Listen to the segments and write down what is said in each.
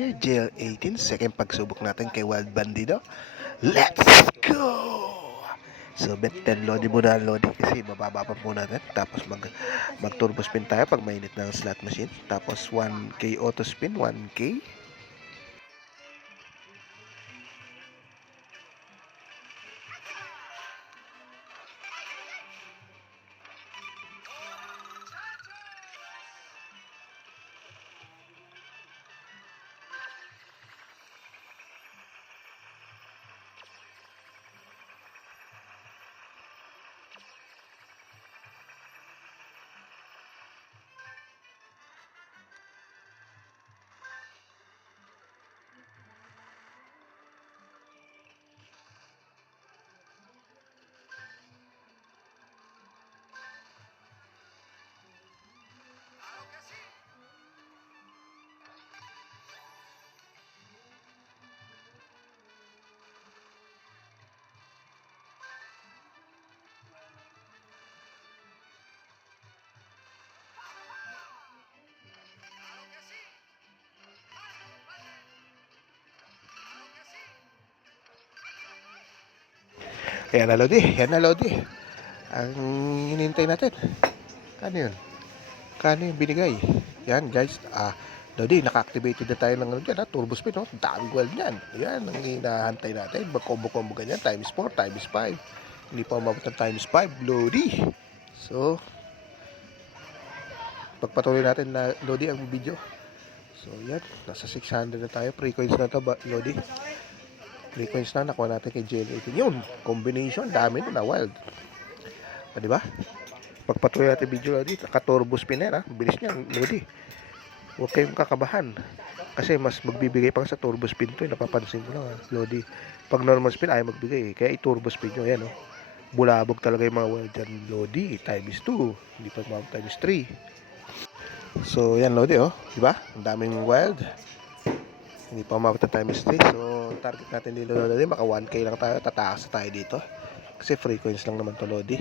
here, JL18, second pagsubok natin kay Wild Bandido. Let's go! So, bet 10 Lodi muna ang Lodi kasi mababa pa po natin. Tapos mag turbo spin tayo pag mainit ng slot machine. Tapos 1K auto spin, 1K. Ayan na Lodi, yan na Lodi. Ang hinihintay natin. Kano yun? Kano yung binigay? Yan guys, Lodi, naka-activated na tayo ng dyan, turbo spin, no? Daming gold yan. Yan, ang hinahantay natin. Mag-combo-combo ganyan, times 4, times 5. Hindi pa umabot ng times 5, Lodi. So, pagpatuloy natin na Lodi ang video. So, yan, nasa 600 na tayo. Pre-coins na ito, Lodi. Pre-coins na, nakuha natin kay JL18. Yun, combination, dami na wild. Diba? Pagpatuloy natin video Lodi, naka-turbo spinner ha. Bilis niya Lodi. Huwag kayong kakabahan. Kasi mas magbibigay pa sa turbo spin to. Napapansin ko lang ha, Lodi. Pag normal spin ay magbigay. Kaya i-turbo spin nyo. Yan o. Bulabog talaga yung mga wild dyan Lodi. Times 2. Hindi pa mabot times 3. So yan Lodi oh. Diba? Ang daming wild. Hindi pa mabot times 3. So target natin dito Lodi. Maka 1K lang tayo. Tatakas tayo dito. Kasi free coins lang naman to Lodi.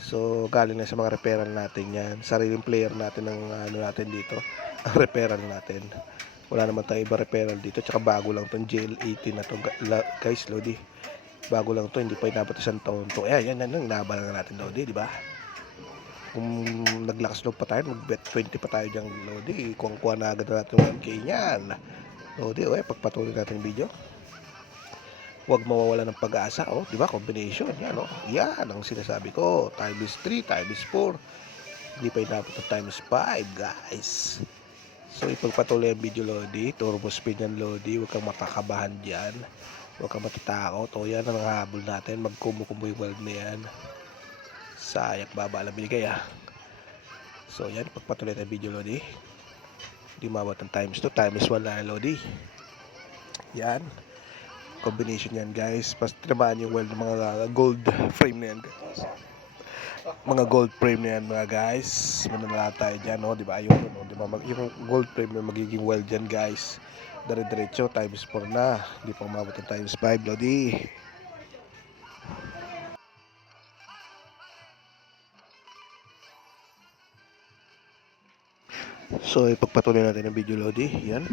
So galing na sa mga referral natin yan. Sariling player natin ng ano natin dito. Ang referral natin. Wala naman tayong iba referral dito. Tsaka bago lang tong JL18 na to guys Lodi. Bago lang to. Hindi pa inabot isang taon to. Yan inabalan natin Lodi. Diba? Kung naglakas loob pa tayo, mag-bet 20 pa tayo dyan Lodi. Kung kuha na agad natin 1K yan Lodi. Pagpatuloy natin yung video. Huwag mawawala ng pag-asa, oh, 'di ba? Combination 'yan, oh. Yan ang sinasabi ko. Times 3, times 4. Hindi pa inabot ng times 5, guys. So ipagpatuloy ang video Lodi, turbo spin yan Lodi. Huwag kang mapakabahan diyan. Huwag kang matatakot. Oh, yan ang habol natin. Magkumbo-kumbo yung world na yan. Sayak baba lang binigay, ah. So yan, pagpatuloy ang video Lodi. Hindi mabot ng times 2, times 1 na Lodi. Yan. Combination yan guys. Pas tinamaan yung well ng mga gold frame na yan guys. Mga gold frame na yan mga guys. Mananala tayo dyan, no? Diba? Yung gold frame na magiging well dyan guys. Dire-diretso times 4 na. Hindi pa umabot ng times 5 Lodi. So ipagpatuloy natin ang video Lodi. Yan.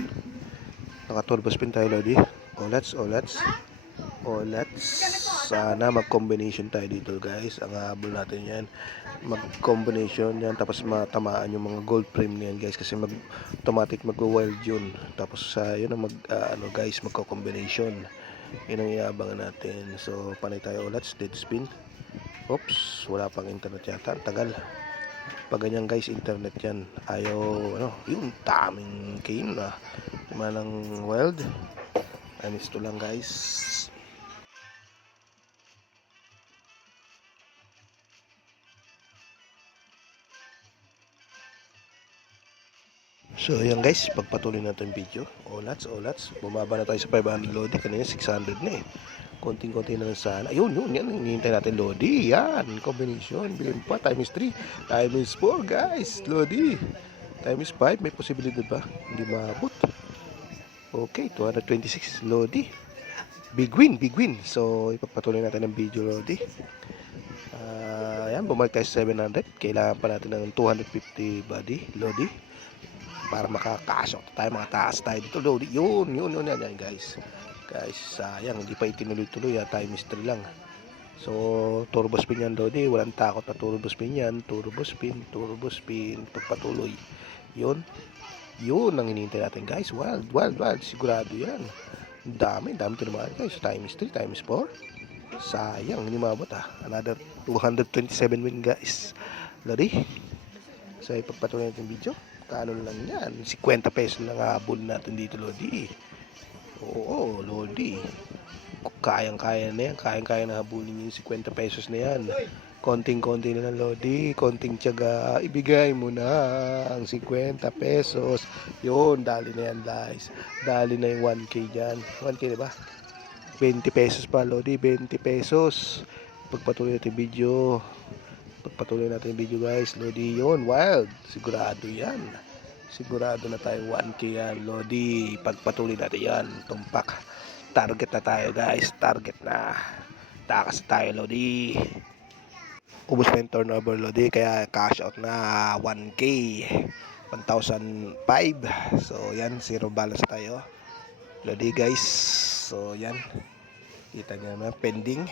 Naka-turbo spin tayo Lodi. Olats. Sana mag-combination tayo dito guys. Ang habol natin yan. Mag-combination yan. Tapos matamaan yung mga gold frame niyan guys. Kasi automatic mag-wild yun. Tapos yun ang guys, magko-combination. Yun ang iabangan natin. So panay tayo olats. Dead spin. Oops. Wala pang internet yata. Tagal. Pag ganyan guys, internet yan. Ayaw, yung daming game na. Manang wild. Anis to lang guys. So ayan guys, pagpatuloy natin video. Olats. Bumaba na tayo sa 500 Lodi. Kanina 600 na eh. Konting-konti na lang sana. Ayun, yan. Hinihintay natin Lodi. Yan, combination. Bilhin pa, times 3. Times 4 guys. Lodi. Times 5, may posibilidad ba? Hindi maabot. Okay, 226 Lodi. Big win. So ipagpatuloy natin ang video Lodi. Ayan, bumalik tayo sa 700. Kailangan pa natin ng 250 body Lodi. para makakasok tayo, mga taas tayo dito Lodi. Yun yan guys. Sayang hindi pa itinuloy-tuloy, times 3 lang. So turbo spin yan Lodi, walang takot na turbo spin yan. Turbo spin pagpatuloy. Yun ang hinihintay natin guys. Wild, sigurado yan. Dami tinamaan guys. Times 3, times 4. Sayang, hindi mabot Another 227 win guys. Lodi. So ipagpatuloy natin video. Kano lang yan? 50 pesos lang habol natin dito Lodi. Oo, Lodi. Kayang-kaya na yan. Kayang-kaya na habulin yung 50 pesos na yan. Konting-konti na lang Lodi. Konting tiyaga. Ibigay mo na ang 50 pesos. Yun, dali na yan guys. Dali na yung 1K dyan. 1K diba? 20 pesos pa Lodi. 20 pesos. Pagpatuloy natin video. Guys. Lodi yun. Wild. Sigurado yan. Sigurado na tayo 1K yan Lodi. Pagpatuloy natin yan. Tumpak. Target na tayo guys. Target na. Takas tayo Lodi. Ubus na yung turnover Lodi. Kaya cash out na 1K. 1,005. So yan. Zero balance tayo Lodi guys. So yan. Kita nyo naman. Pending.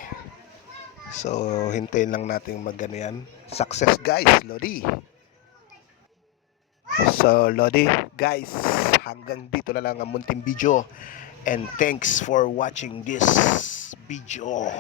So hintayin lang natin magano yan. Success guys Lodi. So Lodi guys, hanggang dito na lang ang munting video. And thanks for watching this video.